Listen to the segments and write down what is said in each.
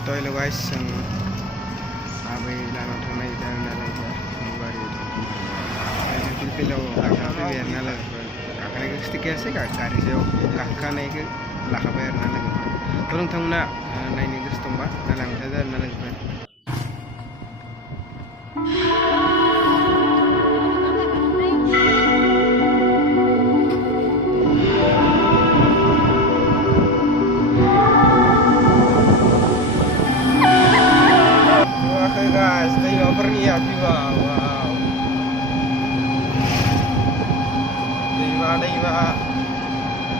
तो hello guys जों आबै लाना थांनाय जादों नालाय बारियाव थांदों फिलफिलाव गाखोना फैबाय आरो ना लोगोफोर गाखोनायखौ खिथिखायासै गारि सायाव गाखोखानायखौ लाखाबाय आरो ना लोगोफोर थ' नोंथांमोना नायनो गोसो दंबा नायलांबाय थादो आरो ना लोगोफोर guys, tinggal pergi ya juga. Wow.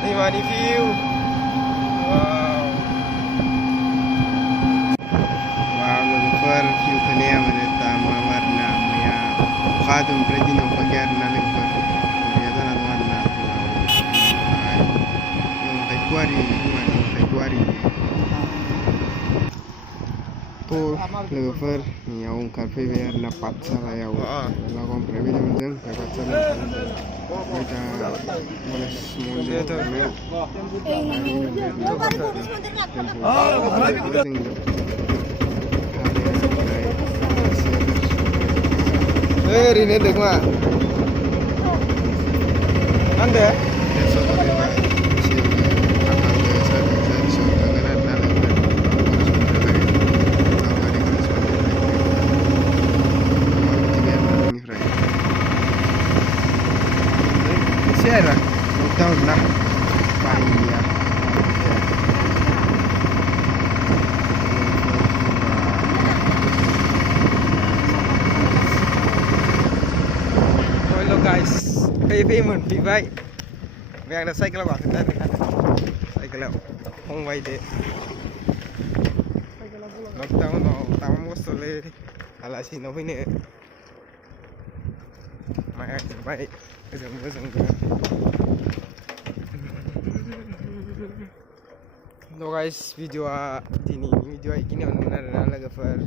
Lima di view. Wow. Wow, lumpur view kene ya menetama warna ya. Khadum predino pagar na lumpur. Ya tanah warna. Yung Februari. Tuh lover yang ungkar PBR na patsala ya la compra video menjeng ya patsala kita mulai semuanya tuh ini deh mah anda era tahu nak payah hello guys payment bị vậy về là xây cái lọc thực tế xây cái lọc không vay để nó tao mua số lê là xin nó với nè mày vậy dừng Hello guys, video ini gini benar-benar lover